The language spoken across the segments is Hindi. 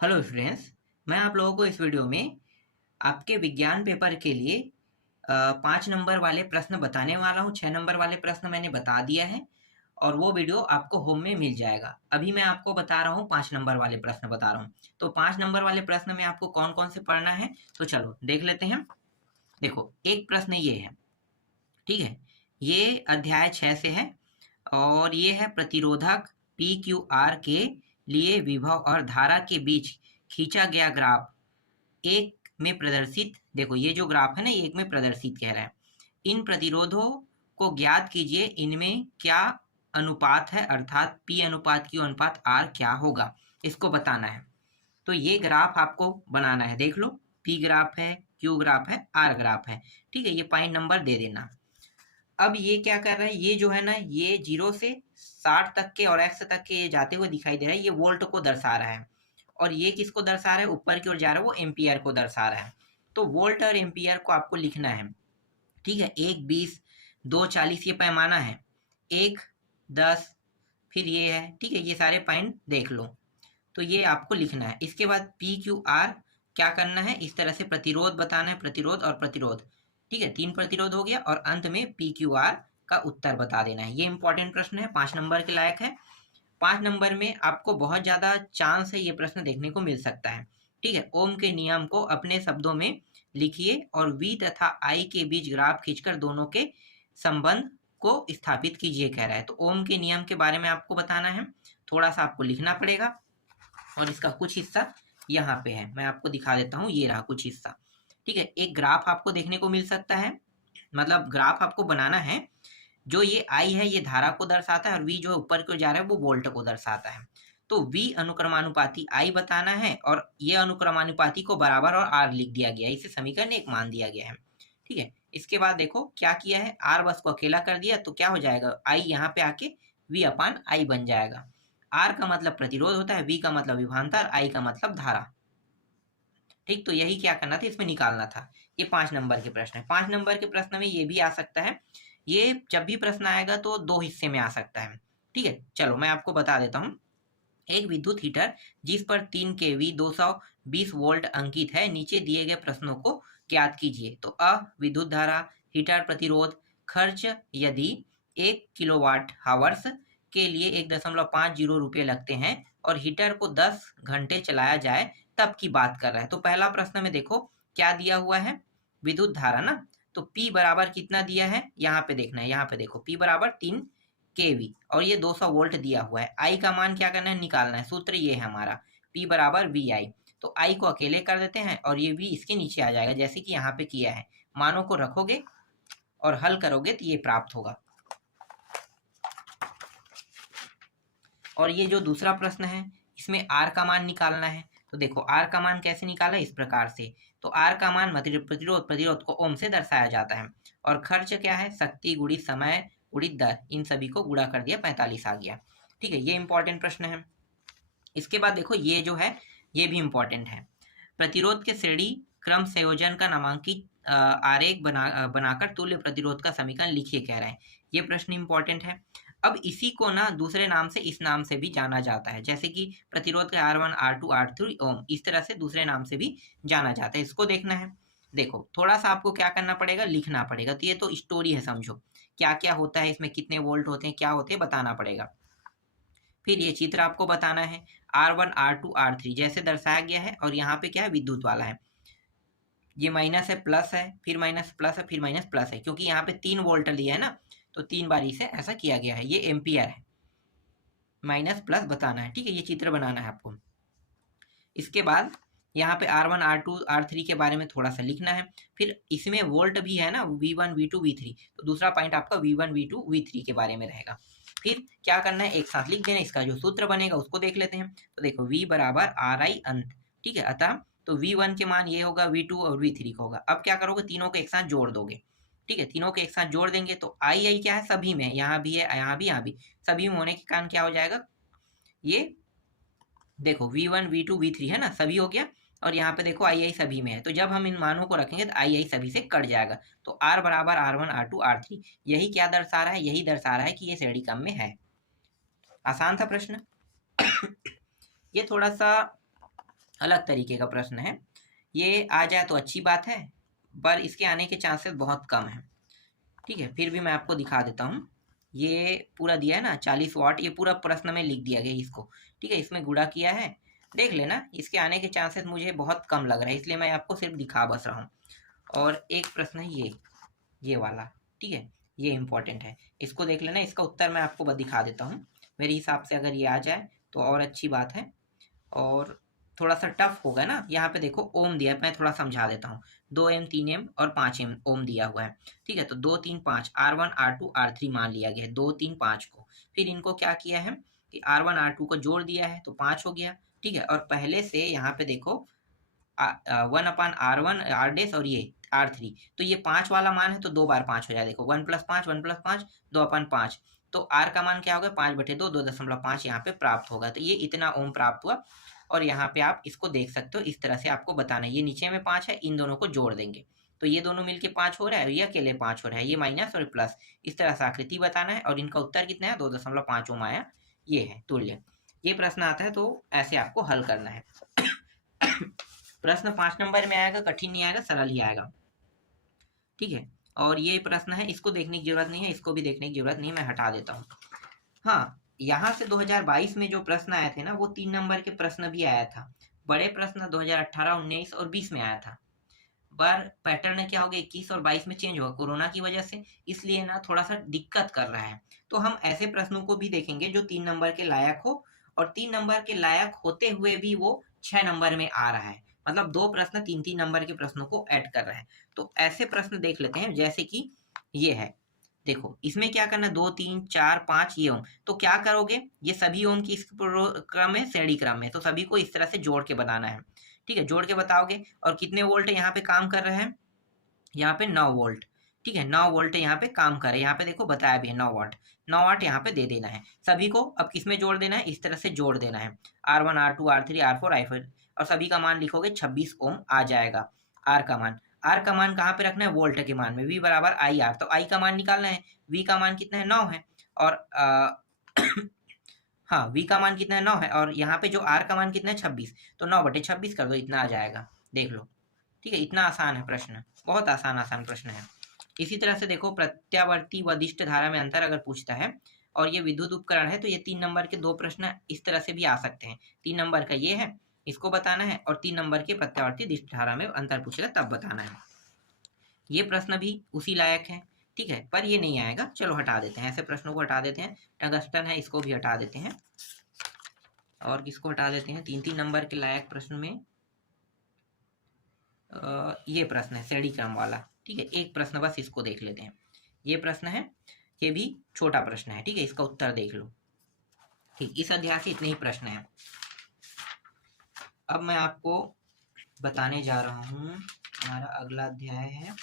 Hello students. मैं आप लोगों को इस वीडियो में आपके विज्ञान पेपर के लिए 5 नंबर वाले प्रश्न बताने वाला हूँ। 6 नंबर वाले प्रश्न मैंने बता दिया है और वो वीडियो आपको होम में मिल जाएगा। अभी मैं आपको बता रहा हूँ, 5 नंबर वाले प्रश्न बता रहा हूँ। तो 5 नंबर वाले प्रश्न में आपको कौन कौन से पढ़ना है, तो चलो देख लेते हैं। देखो, एक प्रश्न ये है, ठीक है। ये अध्याय 6 से है और ये है प्रतिरोधक पी क्यू आर के लिए विभव और धारा के बीच खींचा गया ग्राफ एक में प्रदर्शित। देखो, ये जो ग्राफ है ना, ये एक में प्रदर्शित कह रहा है। इन प्रतिरोधों को ज्ञात कीजिए, इनमें क्या अनुपात है, अर्थात पी अनुपात क्यू अनुपात आर क्या होगा, इसको बताना है। तो ये ग्राफ आपको बनाना है। देख लो, पी ग्राफ है, क्यू ग्राफ है, आर ग्राफ है, ठीक है। ये पॉइंट नंबर दे देना। अब ये क्या कर रहा है, ये जो है ना, ये 0 से 60 तक के और x तक के ये जाते हुए दिखाई दे रहा है। ये वोल्ट को दर्शा रहा है और ये किसको दर्शा रहा है, ऊपर की ओर जा रहा है, वो एम्पियर को दर्शा रहा है। तो वोल्ट और एम्पियर को आपको लिखना है, ठीक है। 1 20 2 40 ये पैमाना है, 1 10 फिर ये है, ठीक है। ये सारे पॉइंट देख लो, तो ये आपको लिखना है। इसके बाद पी क्यू आर क्या करना है, इस तरह से प्रतिरोध बताना है, प्रतिरोध और प्रतिरोध, ठीक है। 3 प्रतिरोध हो गया और अंत में पी क्यू आर का उत्तर बता देना है। ये इंपॉर्टेंट प्रश्न है, 5 नंबर के लायक है। 5 नंबर में आपको बहुत ज्यादा चांस है ये प्रश्न देखने को मिल सकता है, ठीक है। ओम के नियम को अपने शब्दों में लिखिए और वी तथा आई के बीच ग्राफ खींचकर दोनों के संबंध को स्थापित कीजिए, कह रहा है। तो ओम के नियम के बारे में आपको बताना है, थोड़ा सा आपको लिखना पड़ेगा और इसका कुछ हिस्सा यहाँ पे है, मैं आपको दिखा देता हूँ। ये रहा कुछ हिस्सा, ठीक है। एक ग्राफ आपको देखने को मिल सकता है, मतलब ग्राफ आपको बनाना है। जो ये आई है, ये धारा को दर्शाता है और वी जो है ऊपर को जा रहा है, वो वोल्ट को दर्शाता है। तो वी अनुक्रमानुपाती आई बताना है और ये अनुक्रमानुपाती को बराबर और आर लिख दिया गया है, इसे समीकरण एक मान दिया गया है, ठीक है। इसके बाद देखो क्या किया है, आर बस को अकेला कर दिया, तो क्या हो जाएगा, आई यहाँ पे आके वी अपान आई बन जाएगा। आर का मतलब प्रतिरोध होता है, वी का मतलब विभवांतर, आई का मतलब धारा, ठीक। तो यही क्या करना था, इसमें निकालना था। ये 5 नंबर के प्रश्न है। 5 नंबर के प्रश्न में ये भी आ सकता है, ये जब भी प्रश्न आएगा तो 2 हिस्से में आ सकता है, ठीक है। चलो मैं आपको बता देता हूँ। एक विद्युत हीटर जिस पर 3 केवी 220 वोल्ट अंकित है, नीचे दिए गए प्रश्नों को ज्ञात कीजिए। तो विद्युत धारा, हीटर प्रतिरोध, खर्च यदि 1 किलोवाट हावर्स के लिए 1.50 रुपये लगते हैं और हीटर को 10 घंटे चलाया जाए तब की बात कर रहा है। तो पहला प्रश्न में देखो क्या दिया हुआ है, विद्युत धारा ना, तो P बराबर कितना दिया है, यहाँ पे देखना है। यहाँ पे देखो P बराबर 3 केवी और ये 200 वोल्ट दिया हुआ है। आई का मान क्या करना है, निकालना है। सूत्र ये है हमारा, P बराबर वी आई। तो आई को अकेले कर देते हैं और ये वी इसके नीचे आ जाएगा, जैसे कि यहाँ पे किया है। मानों को रखोगे और हल करोगे तो ये प्राप्त होगा। और ये जो दूसरा प्रश्न है, इसमें आर का मान निकालना है। तो देखो आर का मान कैसे निकाला, इस प्रकार से। तो आर का मान प्रतिरोध, प्रतिरोध को ओम से दर्शाया जाता है। और खर्च क्या है, शक्ति गुणित समय गुणित दर, इन सभी को गुणा कर दिया, 45 आ गया, ठीक है। ये इंपॉर्टेंट प्रश्न है। इसके बाद देखो ये जो है, ये भी इंपॉर्टेंट है। प्रतिरोध के श्रेणी क्रम संयोजन का नामांकित आरेख बनाकर तुल्य प्रतिरोध का समीकरण लिखिए, कह रहे हैं। ये प्रश्न इंपॉर्टेंट है। अब इसी को ना दूसरे नाम से, इस नाम से भी जाना जाता है, जैसे कि प्रतिरोध के R1 R2 R3 ओम, इस तरह से दूसरे नाम से भी जाना जाता है। इसको देखना है। देखो थोड़ा सा आपको क्या करना पड़ेगा, लिखना पड़ेगा। तो ये तो स्टोरी है, समझो क्या क्या होता है इसमें, कितने वोल्ट होते हैं, क्या होते हैं, बताना पड़ेगा। फिर ये चित्र आपको बताना है, R1 R2 R3 जैसे दर्शाया गया है। और यहाँ पे क्या है, विद्युत वाला है। ये माइनस है, प्लस है, फिर माइनस प्लस है, फिर माइनस प्लस है, क्योंकि यहाँ पे 3 वोल्ट लिया है ना, तो 3 बारी से ऐसा किया गया है। ये एम्पियर है, माइनस प्लस बताना है, ठीक है। ये चित्र बनाना है आपको। इसके बाद यहाँ पे R1 R2 R3 के बारे में थोड़ा सा लिखना है। फिर इसमें वोल्ट भी है ना, V1 V2 V3, तो दूसरा पॉइंट आपका V1 V2 V3 के बारे में रहेगा। फिर क्या करना है, एक साथ लिख देना। इसका जो सूत्र बनेगा उसको देख लेते हैं। तो देखो V बराबर RI अंत, ठीक है। अतः तो V1 के मान ये होगा, V2 और V3 का होगा। अब क्या करोगे, तीनों को एक साथ जोड़ दोगे, ठीक है। तीनों को एक साथ जोड़ देंगे तो आई क्या है, सभी में, यहाँ भी है, यहाँ भी, यहाँ भी, सभी में होने के कारण क्या हो जाएगा, ये देखो V1 V2 V3 है ना, सभी हो गया। और यहाँ पे देखो आई सभी में है, तो जब हम इन मानों को रखेंगे तो आई सभी से कट जाएगा। तो R बराबर R1 R2 R3, यही क्या दर्शा रहा है, यही दर्शा रहा है कि ये श्रेणी क्रम में है। आसान था प्रश्न। ये थोड़ा सा अलग तरीके का प्रश्न है। ये आ जाए तो अच्छी बात है, पर इसके आने के चांसेस बहुत कम है। ठीक है, फिर भी मैं आपको दिखा देता हूँ। ये पूरा दिया है ना 40 वाट, ये पूरा प्रश्न में लिख दिया गया इसको। ठीक है, इसमें गुणा किया है, देख लेना। इसके आने के चांसेस मुझे बहुत कम लग रहा है, इसलिए मैं आपको सिर्फ दिखा बस रहा हूँ। और एक प्रश्न है ये वाला। ठीक है, ये इंपॉर्टेंट है, इसको देख लेना। इसका उत्तर मैं आपको दिखा देता हूँ। मेरे हिसाब से अगर ये आ जाए तो और अच्छी बात है। और थोड़ा सा टफ होगा ना, यहाँ पे देखो ओम दिया है, मैं थोड़ा समझा देता हूँ। 2 एम, 3 एम और 5 एम ओम दिया हुआ है। ठीक है, तो 2, 3, 5 R1 R2 R3 मान लिया गया है, 2, 3, 5 को। फिर इनको क्या किया है कि R1 R2 को जोड़ दिया है तो 5 हो गया। ठीक है, और पहले से यहाँ पे देखो 1/R1 R डेस और ये R3, तो ये 5 वाला मान है तो 2 बार 5 हो जाए। देखो 1 + 5 1 + 5 2/5, तो R का मान क्या होगा 5/2 2.5 यहाँ पे प्राप्त होगा। तो ये इतना ओम प्राप्त हुआ। और यहाँ पे आप इसको देख सकते हो, इस तरह से आपको बताना है। ये नीचे में 5 है, इन दोनों को जोड़ देंगे तो ये दोनों मिलके 5 हो रहा है, ये अकेले 5 हो रहा है, ये माइनस और प्लस, इस तरह से आकृति बताना है। और इनका उत्तर कितना है 2.5 ओम आया, ये है तुल्य। ये प्रश्न आता है तो ऐसे आपको हल करना है। प्रश्न 5 नंबर में आएगा, कठिन नहीं आएगा, सरल ही आएगा। ठीक है, और ये प्रश्न है, इसको देखने की जरूरत नहीं है, इसको भी देखने की जरूरत नहीं है, मैं हटा देता हूँ। हाँ, यहाँ से 2022 में जो प्रश्न आए थे ना, वो 3 नंबर के प्रश्न भी आया था। बड़े प्रश्न 2018, 19 और 20 में आया था। पर पैटर्न क्या हो गया 21 और 22 में चेंज हुआ कोरोना की वजह से, इसलिए ना थोड़ा सा दिक्कत कर रहा है। तो हम ऐसे प्रश्नों को भी देखेंगे जो 3 नंबर के लायक हो, और 3 नंबर के लायक होते हुए भी वो 6 नंबर में आ रहा है। मतलब 2 प्रश्न 3-3 नंबर के प्रश्नों को ऐड कर रहा है। तो ऐसे प्रश्न देख लेते हैं, जैसे कि ये है। देखो इसमें क्या करना है, 2, 3, 4, 5 ये ओम। तो क्या करोगे, ये सभी ओम की क्रम है, श्रेणी क्रम में, तो सभी को इस तरह से जोड़ के बनाना है। ठीक है, जोड़ के बताओगे। और कितने वोल्ट यहाँ पे काम कर रहे हैं, यहाँ पे 9 वोल्ट। ठीक है, 9 वोल्ट यहाँ पे काम कर रहे हैं, यहाँ पे देखो बताया भी है 9 वाट। 9 वाट यहाँ पे दे देना है सभी को। अब किस में जोड़ देना है, इस तरह से जोड़ देना है, R1 R2 R3 R4 I4, और सभी का मान लिखोगे 26 ओम आ जाएगा। आर का मान, आर का मान कहाँ पे रखना है, वोल्ट के मान में, V बराबर आई आर। तो आई का मान निकालना है, V का मान कितना है 9 है, और हाँ V का मान कितना है 9 है, और यहाँ पे जो R का मान कितना है 26, तो 9/26 कर दो, इतना आ जाएगा। देख लो, ठीक है, इतना आसान है प्रश्न, बहुत आसान प्रश्न है। इसी तरह से देखो, प्रत्यावर्ती व दिष्ट धारा में अंतर अगर पूछता है, और ये विद्युत उपकरण है, तो ये 3 नंबर के 2 प्रश्न इस तरह से भी आ सकते हैं। 3 नंबर का ये है, इसको बताना है, और 3 नंबर के प्रत्यावर्ती दिष्ट धारा में अंतर पूछेगा तब बताना है। ये प्रश्न भी उसी लायक है। ठीक है, पर ये नहीं आएगा, चलो हटा देते हैं, ऐसे प्रश्नों को हटा देते हैं। टंगस्टन है, इसको भी हटा देते हैं। और किसको हटा देते हैं, 3-3 नंबर के लायक प्रश्न में ये प्रश्न है श्रेणी क्रम वाला। ठीक है, एक प्रश्न बस इसको देख लेते हैं। ये प्रश्न है, ये भी छोटा प्रश्न है। ठीक है, इसका उत्तर देख लो। ठीक, इस अध्याय से इतने ही प्रश्न हैं। अब मैं आपको बताने जा रहा हूँ, हमारा अगला अध्याय है,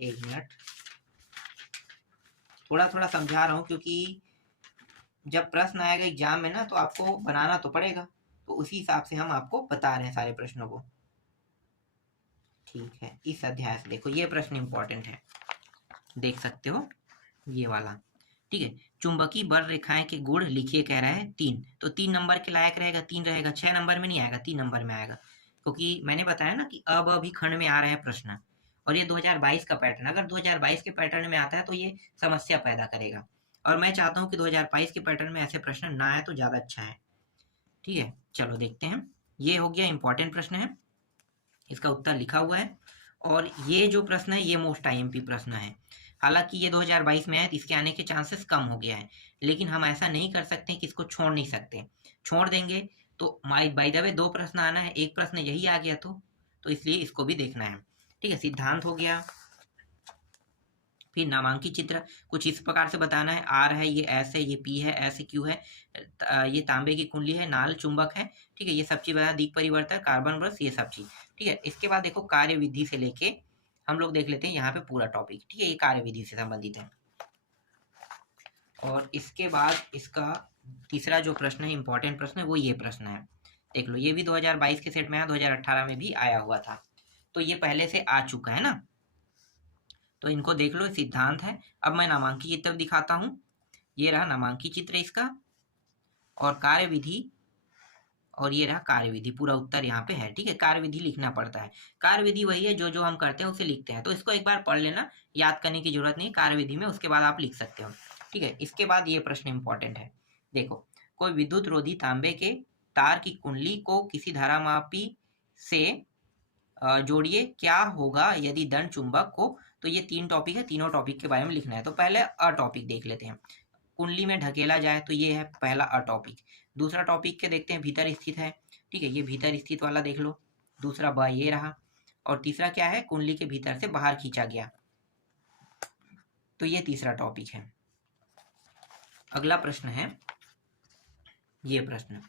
1 मिनट, थोड़ा थोड़ा समझा रहा हूँ, क्योंकि जब प्रश्न आएगा एग्जाम में ना, तो आपको बनाना तो पड़ेगा, तो उसी हिसाब से हम आपको बता रहे हैं सारे प्रश्नों को। ठीक है, इस अध्याय से देखो, ये प्रश्न इंपॉर्टेंट है, देख सकते हो ये वाला। ठीक है, चुंबकीय बल रेखाएं के गुण लिखिए कह रहा है 3, तो 3 नंबर के लायक रहेगा, 3 रहेगा, 6 नंबर में नहीं आएगा, 3 नंबर में आएगा, क्योंकि मैंने बताया ना कि अब अभी खंड में आ रहे हैं प्रश्न, और ये 2022 का पैटर्न, अगर 2022 के पैटर्न में आता है तो ये समस्या पैदा करेगा, और मैं चाहता हूँ कि 2022 के पैटर्न में ऐसे प्रश्न ना आए तो ज़्यादा अच्छा है। ठीक है, चलो देखते हैं। ये हो गया इंपॉर्टेंट प्रश्न है, इसका उत्तर लिखा हुआ है। और ये जो प्रश्न है, ये मोस्ट IMP प्रश्न है। हालांकि ये 2022 में है, तो इसके आने के चांसेस कम हो गया है, लेकिन हम ऐसा नहीं कर सकते कि इसको छोड़ नहीं सकते। छोड़ देंगे तो बाय द वे 2 प्रश्न आना है, एक प्रश्न यही आ गया तो इसलिए इसको भी देखना है। ठीक है, सिद्धांत हो गया। फिर नामांकित चित्र कुछ इस प्रकार से बताना है, आर है, ये एस है, ये पी है, ऐसे क्यू है, ये तांबे की कुंडली है, नाल चुंबक है। ठीक है, ये सब चीज बता, दिक परिवर्तक, कार्बन ब्रश, ये सब चीज। ठीक है, इसके बाद देखो कार्य विधि से लेके हम लोग देख लेते हैं यहाँ पे पूरा टॉपिक। ठीक है, ये कार्य विधि से संबंधित है। और इसके बाद इसका तीसरा जो प्रश्न है, इंपॉर्टेंट प्रश्न है, वो ये प्रश्न है, देख लो। ये भी 2022 के सेट में आया, 2018 में भी आया हुआ था, तो ये पहले से आ चुका है ना, तो इनको देख लो, सिद्धांत है। अब मैं नामांकित चित्र दिखाता हूँ, ये रहा नामांकित चित्र इसका, और कार्य विधि, और ये रहा कार्यविधि, पूरा उत्तर यहाँ पे है। ठीक है, कार्यविधि लिखना पड़ता है। कार्यविधि वही है जो जो हम करते हैं उसे लिखते हैं, तो इसको एक बार पढ़ लेना, याद करने की जरूरत नहीं कार्यविधि में, उसके बाद आप लिख सकते हो। ठीक है, इसके बाद ये प्रश्न इंपॉर्टेंट है। देखो, कोई विद्युत रोधी तांबे के तार की कुंडली को किसी धारामापी से जोड़िए, क्या होगा यदि दंड चुंबक हो। तो ये 3 टॉपिक है, तीनों टॉपिक के बारे में लिखना है। तो पहले अ टॉपिक देख लेते हैं, कुंडली में ढकेला जाए, तो ये है पहला अ टॉपिक। दूसरा टॉपिक के देखते हैं, भीतर स्थित है। ठीक है, ये भीतर स्थित वाला देख लो। दूसरा ब ये रहा, और तीसरा क्या है, कुंडली के भीतर से बाहर खींचा गया, तो ये तीसरा टॉपिक है। अगला प्रश्न है ये प्रश्न,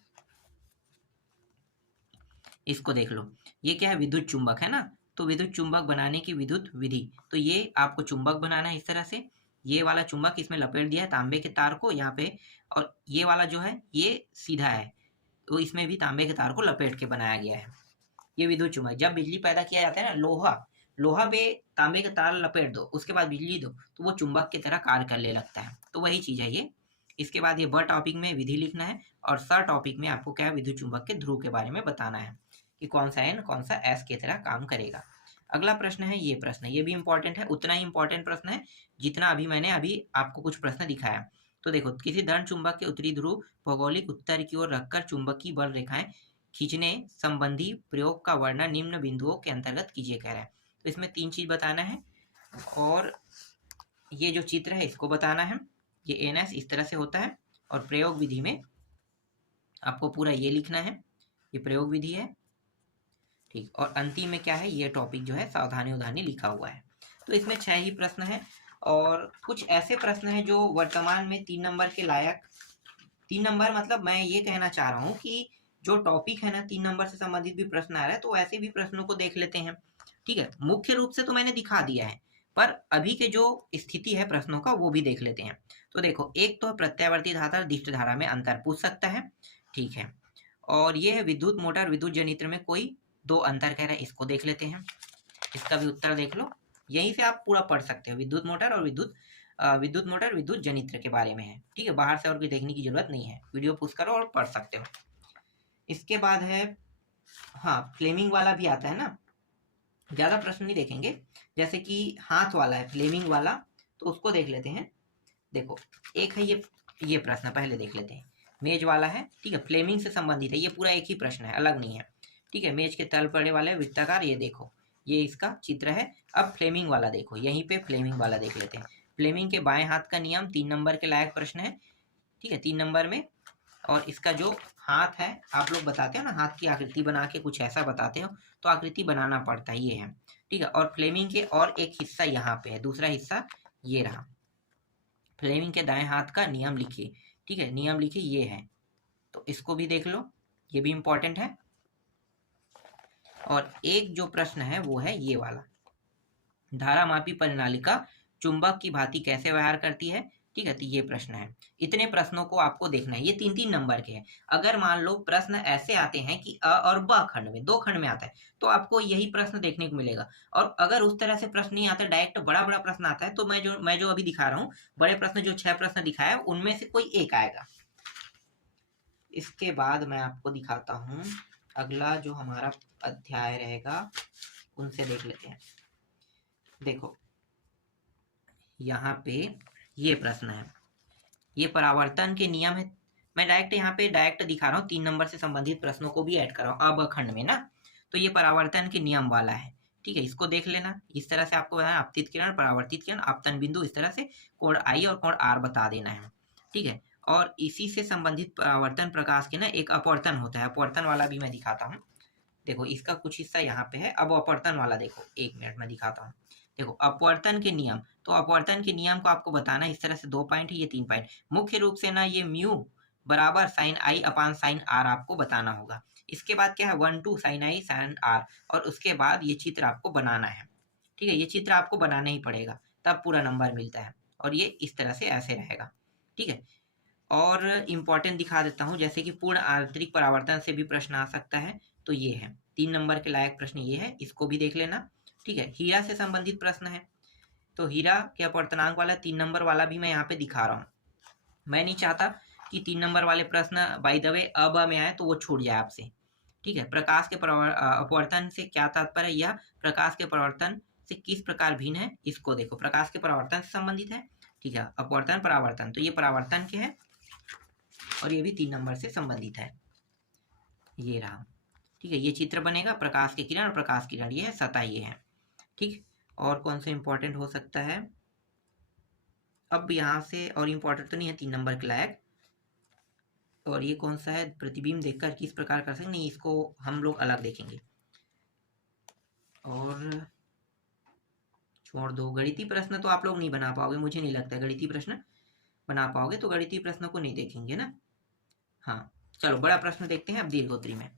इसको देख लो। ये क्या है, विद्युत चुंबक है ना, तो विद्युत चुंबक बनाने की विद्युत विधि। तो ये आपको चुंबक बनाना है इस तरह से, ये वाला चुंबक इसमें लपेट दिया है तांबे के तार को यहाँ पे, और ये वाला जो है ये सीधा है, तो इसमें भी तांबे के तार को लपेट के बनाया गया है। ये विद्युत चुंबक, जब बिजली पैदा किया जाता है ना, लोहा पे तांबे के तार लपेट दो, उसके बाद बिजली दो, तो वो चुंबक की तरह कार्य करने लगता है, तो वही चीज है ये। इसके बाद ये ब टॉपिक में विधि लिखना है, और स टॉपिक में आपको क्या है, विद्युत चुंबक के ध्रुव के बारे में बताना है कि कौन सा एन कौन सा एस की तरह काम करेगा। अगला प्रश्न है ये प्रश्न, ये भी इंपॉर्टेंट है, उतना ही इंपॉर्टेंट प्रश्न है जितना अभी मैंने आपको कुछ प्रश्न दिखाया। तो देखो, किसी दंड चुंबक के उत्तरी ध्रुव भौगोलिक उत्तर की ओर रखकर चुंबकीय बल रेखाएं खींचने संबंधी प्रयोग का वर्णन निम्न बिंदुओं के अंतर्गत कीजिए कह रहा है। तो इसमें 3 चीज बताना है, और ये जो चित्र है इसको बताना है। ये एनएस इस तरह से होता है, और प्रयोग विधि में आपको पूरा ये लिखना है, ये प्रयोग विधि है। ठीक, और अंतिम में क्या है, ये टॉपिक जो है सावधानी उधानी लिखा हुआ है। तो इसमें 6 ही प्रश्न है, और कुछ ऐसे प्रश्न हैं जो वर्तमान में 3 नंबर के लायक, 3 नंबर मतलब मैं ये कहना चाह रहा हूँ कि जो टॉपिक है ना 3 नंबर से संबंधित भी प्रश्न आ रहा है, तो ऐसे भी प्रश्नों को देख लेते हैं। ठीक है, मुख्य रूप से तो मैंने दिखा दिया है, पर अभी के जो स्थिति है प्रश्नों का वो भी देख लेते हैं। तो देखो, एक तो प्रत्यावर्ती धारा दिष्ट धारा में अंतर पूछ सकता है। ठीक है, और ये है विद्युत मोटर विद्युत जनित्र में कोई 2 अंतर कह रहा है, इसको देख लेते हैं। इसका भी उत्तर देख लो, यहीं से आप पूरा पढ़ सकते हो, विद्युत मोटर और विद्युत जनित्र के बारे में है। ठीक है, बाहर से और कोई देखने की जरूरत नहीं है, वीडियो पुश करो और पढ़ सकते हो। इसके बाद है, हाँ, फ्लेमिंग वाला भी आता है ना, ज्यादा प्रश्न नहीं देखेंगे, जैसे कि हाथ वाला है फ्लेमिंग वाला, तो उसको देख लेते हैं। देखो, एक है ये प्रश्न पहले देख लेते हैं, मेज वाला है। ठीक है, फ्लेमिंग से संबंधित है, ये पूरा एक ही प्रश्न है, अलग नहीं है। ठीक है, मेज के तल पड़े वाले वृत्ताकार, ये देखो ये इसका चित्र है। अब फ्लेमिंग वाला देखो, यहीं पे फ्लेमिंग वाला देख लेते हैं। फ्लेमिंग के बाएं हाथ का नियम 3 नंबर के लायक प्रश्न है। ठीक है, 3 नंबर में, और इसका जो हाथ है, आप लोग बताते हो ना, हाथ की आकृति बना के कुछ ऐसा बताते हो, तो आकृति बनाना पड़ता है, ये है। ठीक है, और फ्लेमिंग के और एक हिस्सा यहाँ पे है, दूसरा हिस्सा ये रहा। फ्लेमिंग के दाएं हाथ का नियम लिखिए। ठीक है, नियम लिखिए, ये है, तो इसको भी देख लो, ये भी इंपॉर्टेंट है। और एक जो प्रश्न है वो है ये वाला, धारामापी परिनालिका चुंबक की भांति कैसे व्यवहार करती है। ठीक है, तो ये प्रश्न है। इतने प्रश्नों को आपको देखना है, ये 3-3 नंबर के हैं। अगर मान लो प्रश्न ऐसे आते हैं कि अ और ब खंड में, 2 खंड में आता है, तो आपको यही प्रश्न देखने को मिलेगा। और अगर उस तरह से प्रश्न नहीं आता, डायरेक्ट बड़ा बड़ा प्रश्न आता है, तो मैं जो अभी दिखा रहा हूँ, बड़े प्रश्न जो 6 प्रश्न दिखाया है, उनमें से कोई एक आएगा। इसके बाद मैं आपको दिखाता हूँ अगला जो हमारा अध्याय रहेगा, उनसे देख लेते हैं। देखो, यहाँ पे ये प्रश्न है, ये परावर्तन के नियम है। मैं डायरेक्ट यहाँ पे डायरेक्ट दिखा रहा हूँ, 3 नंबर से संबंधित प्रश्नों को भी ऐड कर रहा हूँ अब खंड में ना, तो ये परावर्तन के नियम वाला है। ठीक है, इसको देख लेना, इस तरह से आपको बताना, आपतित किरण, परावर्तित किरण, आपतन बिंदु, इस तरह से कोण आई और कोण आर बता देना है। ठीक है, और इसी से संबंधित परावर्तन प्रकाश के ना एक अपवर्तन होता है, अपवर्तन वाला भी मैं दिखाता हूँ। देखो, इसका कुछ हिस्सा यहाँ पे है, अब अपवर्तन वाला देखो, 1 मिनट में दिखाता हूँ। देखो, अपवर्तन के नियम, तो अपवर्तन के नियम को आपको बताना है, इस तरह से 2 पॉइंट है, ये 3 पॉइंट। मुख्य रूप से ना ये म्यू बराबर sine i upon sine r आपको बताना होगा। इसके बाद क्या है, 1/2 साइन आई साइन आर, और उसके बाद ये चित्र आपको बनाना है। ठीक है, ये चित्र आपको बनाना ही पड़ेगा, तब पूरा नंबर मिलता है, और ये इस तरह से ऐसे रहेगा। ठीक है, और इम्पोर्टेंट दिखा देता हूँ, जैसे कि पूर्ण आंतरिक परावर्तन से भी प्रश्न आ सकता है, तो ये है 3 नंबर के लायक प्रश्न, ये है, इसको भी देख लेना। ठीक है, हीरा से संबंधित प्रश्न है, तो हीरा के अपवर्तनांक वाला 3 नंबर वाला भी मैं यहाँ पे दिखा रहा हूँ। मैं नहीं चाहता कि 3 नंबर वाले प्रश्न बाय द वे अब में आए तो वो छूट जाए आपसे। ठीक है, प्रकाश के अपवर्तन से क्या तात्पर्य है? यह प्रकाश के परावर्तन से किस प्रकार भिन्न है, इसको देखो। प्रकाश के परावर्तन से संबंधित है। ठीक है, अपवर्तन परावर्तन, तो ये परावर्तन के है और ये भी 3 नंबर से संबंधित है। ये रहा। ठीक है, ये चित्र बनेगा, प्रकाश के किरण और प्रकाश किरण, ये है सतह, ये है। ठीक, और कौन सा इंपॉर्टेंट हो सकता है? अब यहाँ से और इम्पोर्टेंट तो नहीं है 3 नंबर के लायक। और ये कौन सा है? प्रतिबिंब देखकर किस प्रकार कर सकते, नहीं इसको हम लोग अलग देखेंगे। और छोड़ दो, गणितीय प्रश्न तो आप लोग नहीं बना पाओगे, मुझे नहीं लगता गणितीय प्रश्न बना पाओगे, तो गणितीय प्रश्न को नहीं देखेंगे ना। हाँ चलो, बड़ा प्रश्न देखते हैं अब दीर्घोत्तरी में।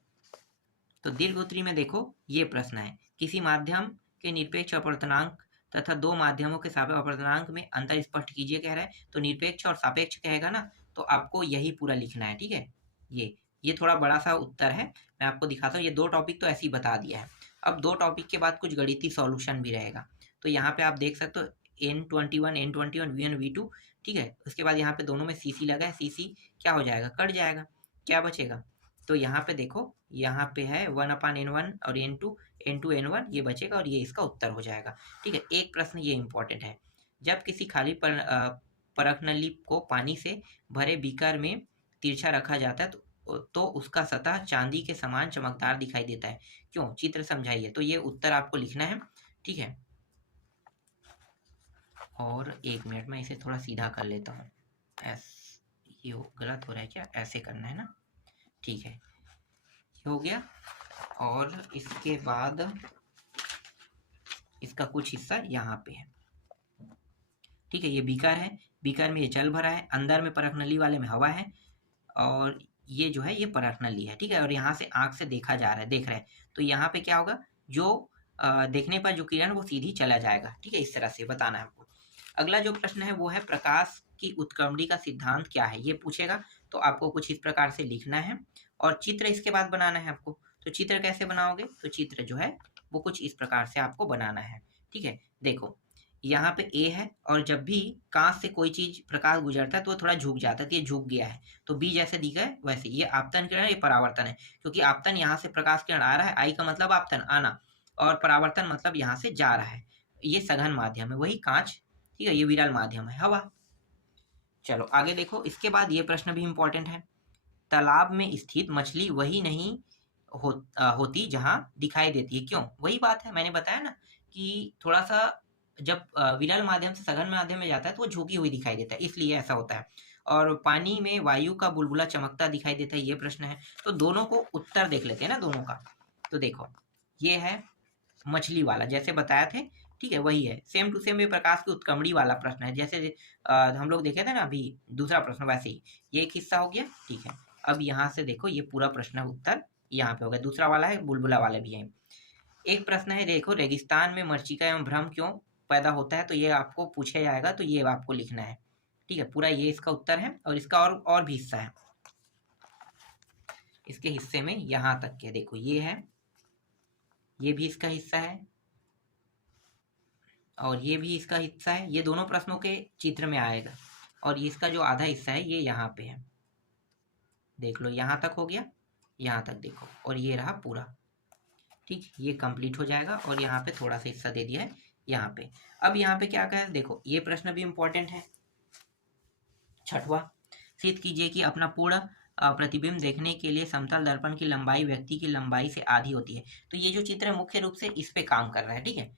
तो दीर्घोत्तरी में देखो, ये प्रश्न है, किसी माध्यम के निरपेक्ष अपवर्तनांक तथा दो माध्यमों के सापेक्ष अपवर्तनांक में अंतर स्पष्ट कीजिए कह रहा है। तो निरपेक्ष और सापेक्ष कहेगा ना, तो आपको यही पूरा लिखना है। ठीक है, ये थोड़ा बड़ा सा उत्तर है, मैं आपको दिखाता हूँ। ये 2 टॉपिक तो ऐसे ही बता दिया है। अब 2 टॉपिक के बाद कुछ गणितीय सॉल्यूशन भी रहेगा। तो यहाँ पे आप देख सकते हो N21 N21 V1 V2। ठीक है, उसके बाद यहाँ पे दोनों में CC लगा है, CC क्या हो जाएगा? कट जाएगा, क्या बचेगा? तो यहाँ पे देखो, यहाँ पे है 1/N1 और N2 N2 N1, ये बचेगा और ये इसका उत्तर हो जाएगा। ठीक है, एक प्रश्न ये इंपॉर्टेंट है, जब किसी खाली परख नली को पानी से भरे बीकर में तिरछा रखा जाता है तो उसका सतह चांदी के समान चमकदार दिखाई देता है, क्यों? चित्र समझाइए। तो ये उत्तर आपको लिखना है। ठीक है, और 1 मिनट में इसे थोड़ा सीधा कर लेता हूँ। ये गलत हो रहा है क्या? ऐसे करना है ना। ठीक है, हो गया। और इसके बाद इसका कुछ हिस्सा यहाँ पे है। ठीक है, ये बीकर है, बीकर में ये जल भरा है, अंदर में परख नली वाले में हवा है, और ये जो है ये परख नली है। ठीक है, और यहाँ से आंख से देखा जा रहा है, देख रहे हैं, तो यहाँ पे क्या होगा? जो देखने पर जो किरण वो सीधी चला जाएगा। ठीक है, इस तरह से बताना है आपको। अगला जो प्रश्न है वो है, प्रकाश की उत्क्रमणी का सिद्धांत क्या है, ये पूछेगा। तो आपको कुछ इस प्रकार से लिखना है और चित्र इसके बाद बनाना है आपको। तो चित्र कैसे बनाओगे? तो चित्र जो है वो कुछ इस प्रकार से आपको बनाना है। ठीक है, देखो यहाँ पे A है, और जब भी कांच से कोई चीज प्रकाश गुजरता है तो वो थोड़ा झुक जाता है, तो ये झुक गया है। तो B जैसे दिखा है वैसे, ये आपतन किरण है, ये परावर्तन है, क्योंकि आपतन यहाँ से प्रकाश किरण आ रहा है, आई का मतलब आपतन आना, और परावर्तन मतलब यहाँ से जा रहा है। ये सघन माध्यम है, वही कांच। ठीक है, ये विरल माध्यम है, हवा। चलो आगे देखो, इसके बाद ये प्रश्न भी इंपॉर्टेंट है, तालाब में स्थित मछली वही नहीं होती जहां दिखाई देती है, क्यों? वही बात है, मैंने बताया ना कि थोड़ा सा जब विरल माध्यम से सघन माध्यम में जाता है तो वो झुकी हुई दिखाई देता है, इसलिए ऐसा होता है। और पानी में वायु का बुलबुला चमकता दिखाई देता है, ये प्रश्न है। तो दोनों को उत्तर देख लेते हैं ना, दोनों का। तो देखो, ये है मछली वाला, जैसे बताया थे। ठीक है, वही है, सेम टू सेम ये प्रकाश की उत्क्रमणी वाला प्रश्न है, जैसे हम लोग देखे थे ना अभी दूसरा प्रश्न, वैसे ही ये एक हिस्सा हो गया। ठीक है, अब यहाँ से देखो, ये पूरा प्रश्न उत्तर यहाँ पे हो गया। दूसरा वाला है, बुलबुला वाला भी है। एक प्रश्न है, देखो, रेगिस्तान में मरीचिका एवं भ्रम क्यों पैदा होता है? तो ये आपको पूछा जाएगा, तो ये आपको लिखना है। ठीक है, पूरा ये इसका उत्तर है, और इसका और भी हिस्सा है। इसके हिस्से में यहाँ तक के देखो, ये है, ये भी इसका हिस्सा है, और ये भी इसका हिस्सा है। ये दोनों प्रश्नों के चित्र में आएगा, और इसका जो आधा हिस्सा है ये यहाँ पे है। देख लो, यहाँ तक हो गया, यहाँ तक देखो, और ये रहा पूरा। ठीक, ये कंप्लीट हो जाएगा, और यहाँ पे थोड़ा सा हिस्सा दे दिया है यहाँ पे। अब यहाँ पे क्या कहा है, देखो ये प्रश्न भी इंपॉर्टेंट है। 6वां, सिद्ध कीजिए कि अपना पूर्ण प्रतिबिंब देखने के लिए समतल दर्पण की लंबाई व्यक्ति की लंबाई से आधी होती है। तो ये जो चित्र है मुख्य रूप से इस पे काम कर रहा है। ठीक है,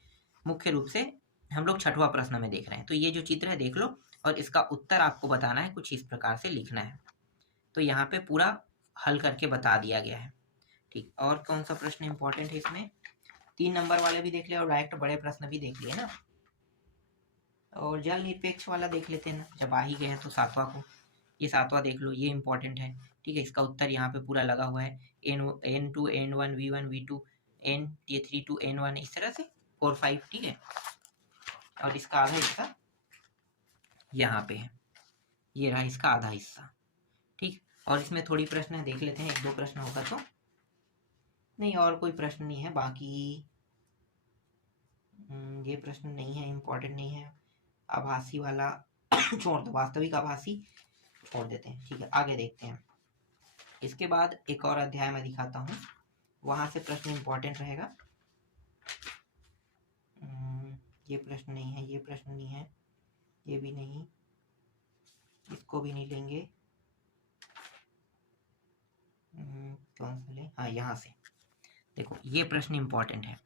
मुख्य रूप से हम लोग 6वां प्रश्न में देख रहे हैं। तो ये जो चित्र है देख लो, और इसका उत्तर आपको बताना है, कुछ इस प्रकार से लिखना है। तो यहाँ पे पूरा हल करके बता दिया गया है। ठीक, और कौन सा प्रश्न इंपॉर्टेंट है इसमें? 3 नंबर वाले भी देख लिया, और डायरेक्ट बड़े प्रश्न भी देख लिए ना। और जल निरपेक्ष वाला देख लेते हैं ना, जब आ ही गए हैं तो 7वां को। ये 7वां देख लो, ये इंपॉर्टेंट है। ठीक है, इसका उत्तर यहाँ पे पूरा लगा हुआ है, N2 N1 V1 V2 N3 to N1, इस तरह से 4 5। ठीक है, और इसका आधा हिस्सा यहाँ पे है, ये रहा इसका आधा हिस्सा। ठीक, और इसमें थोड़ी प्रश्न है, देख लेते हैं, 1-2 प्रश्न होगा तो। नहीं, और कोई प्रश्न नहीं है बाकी। ये प्रश्न नहीं है, इंपॉर्टेंट नहीं है। आभासी वाला छोड़ दो, वास्तविक आभासी छोड़ देते हैं। ठीक है, आगे देखते हैं। इसके बाद एक और अध्याय में दिखाता हूँ, वहां से प्रश्न इंपॉर्टेंट रहेगा। ये प्रश्न नहीं है, ये प्रश्न नहीं है, ये भी नहीं, इसको भी नहीं लेंगे। कौन सा ले? हाँ, यहाँ से देखो, ये प्रश्न इंपॉर्टेंट है।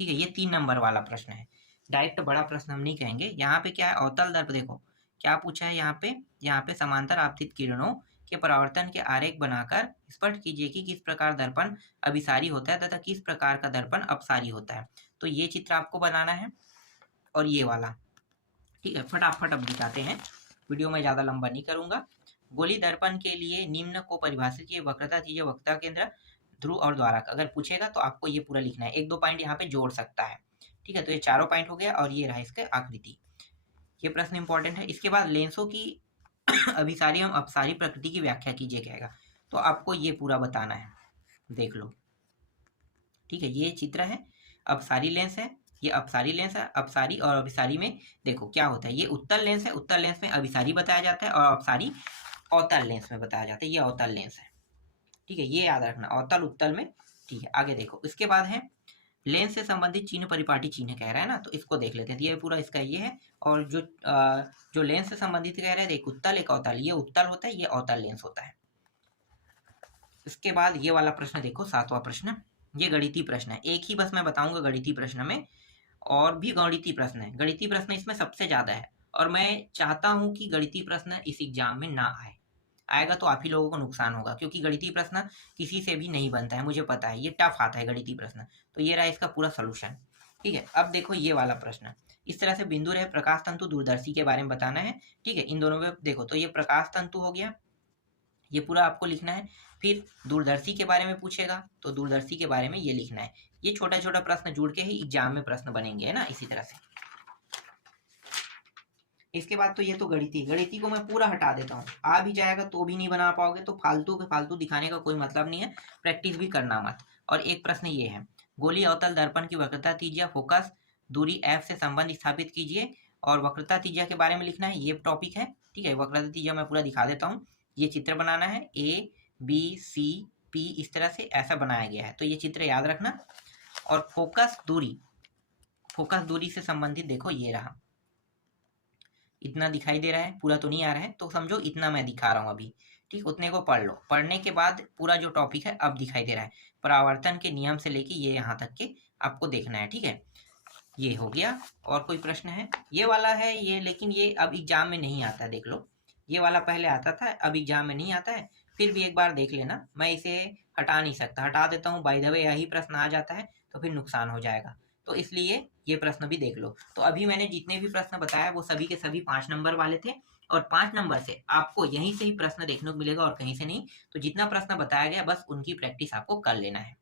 ठीक है, ये 3 नंबर वाला प्रश्न है। डायरेक्ट बड़ा प्रश्न हम नहीं कहेंगे। यहाँ पे क्या है, अवतल दर्प। देखो क्या पूछा है यहाँ पे समांतर आपतित किरणों के परावर्तन के आरेख बनाकर स्पष्ट कीजिए कि किस प्रकार दर्पण अभिसारी होता है तथा किस प्रकार का दर्पण अपसारी होता है। तो ये चित्र आपको बनाना है और ये वाला। ठीक है, फटाफट अब दिखाते हैं, वीडियो में ज्यादा लंबा नहीं करूंगा। गोली दर्पण के लिए निम्न को परिभाषित किए, वक्रता चीजें, वक्ता केंद्र, ध्रुव और द्वारक। अगर पूछेगा तो आपको ये पूरा लिखना है, 1-2 पॉइंट यहाँ पे जोड़ सकता है। ठीक है, तो ये चारों पॉइंट हो गया और ये रहा इसके आकृति। ये प्रश्न इंपॉर्टेंट है। इसके बाद लेंसों की अभिसारी एवं अपसारी प्रकृति की व्याख्या कीजिए कहेगा, तो आपको ये पूरा बताना है, देख लो। ठीक है, ये चित्र है, अपसारी लेंस है, ये अपसारी लेंस है। अपसारी और अभिसारी में देखो क्या होता है, ये उत्तल लेंस है, उत्तल लेंस में अभिसारी बताया जाता है और अपसारी अवतल लेंस में बताया जाता है। ये अवतल लेंस है। ठीक है, ये याद रखना, अवतल उत्तल में। ठीक है, आगे देखो। इसके बाद है लेंस से संबंधित चिन्ह, परिपाटी चिन्ह कह रहा है ना, तो इसको देख लेते हैं। ये पूरा इसका ये है, और जो लेंस से संबंधित कह रहा है, एक उत्तल एक अवतल, ये उत्तल होता है, ये अवतल लेंस होता है। इसके बाद ये वाला प्रश्न देखो, 7वां प्रश्न, ये गणितीय प्रश्न है। एक ही बस मैं बताऊंगा गणितीय प्रश्न में, और भी गणितीय प्रश्न है। गणितीय प्रश्न इसमें सबसे ज्यादा है, और मैं चाहता हूं कि गणितीय प्रश्न इस एग्जाम में ना आए। आएगा तो आप ही लोगों को नुकसान होगा, क्योंकि गणितीय प्रश्न किसी से भी नहीं बनता है, मुझे पता है, ये टफ आता है गणितीय प्रश्न। तो ये रहा इसका पूरा सोल्यूशन। ठीक है, अब देखो ये वाला प्रश्न, इस तरह से बिंदु रहे, प्रकाश तंतु, दूरदर्शी के बारे में बताना है। ठीक है, इन दोनों में देखो, तो ये प्रकाश तंतु हो गया, ये पूरा आपको लिखना है। फिर दूरदर्शी के बारे में पूछेगा, तो दूरदर्शी के बारे में ये लिखना है। ये छोटा छोटा प्रश्न जुड़ के ही एग्जाम में प्रश्न बनेंगे, है ना, इसी तरह से। इसके बाद तो ये तो गणिती को मैं पूरा हटा देता हूँ, आ भी जाएगा तो भी नहीं बना पाओगे, तो फालतू के फालतू दिखाने का कोई मतलब नहीं है, प्रैक्टिस भी करना मत। और एक प्रश्न ये है, गोली अवतल दर्पण की वक्रता त्रिज्या, फोकस दूरी f से संबंध स्थापित कीजिए, और वक्रता त्रिज्या के बारे में लिखना है, ये टॉपिक है। ठीक है, वक्रता त्रिज्या मैं पूरा दिखा देता हूँ। ये चित्र बनाना है, ABCP इस तरह से ऐसा बनाया गया है, तो ये चित्र याद रखना। और फोकस दूरी से संबंधित देखो ये रहा, इतना दिखाई दे रहा है, पूरा तो नहीं आ रहा है, तो समझो इतना मैं दिखा रहा हूँ अभी। ठीक, उतने को पढ़ लो, पढ़ने के बाद पूरा जो टॉपिक है अब दिखाई दे रहा है। परावर्तन के नियम से लेके ये यहाँ तक के आपको देखना है। ठीक है, ये हो गया। और कोई प्रश्न है? ये वाला है ये, लेकिन ये अब एग्जाम में नहीं आता है, देख लो। ये वाला पहले आता था, अब एग्जाम में नहीं आता है, फिर भी एक बार देख लेना, मैं इसे हटा नहीं सकता, हटा देता हूँ। बाय द वे यही प्रश्न आ जाता है तो फिर नुकसान हो जाएगा, तो इसलिए ये प्रश्न भी देख लो। तो अभी मैंने जितने भी प्रश्न बताया वो सभी के सभी 5 नंबर वाले थे, और 5 नंबर से आपको यहीं से ही प्रश्न देखने को मिलेगा और कहीं से नहीं। तो जितना प्रश्न बताया गया बस उनकी प्रैक्टिस आपको कर लेना है।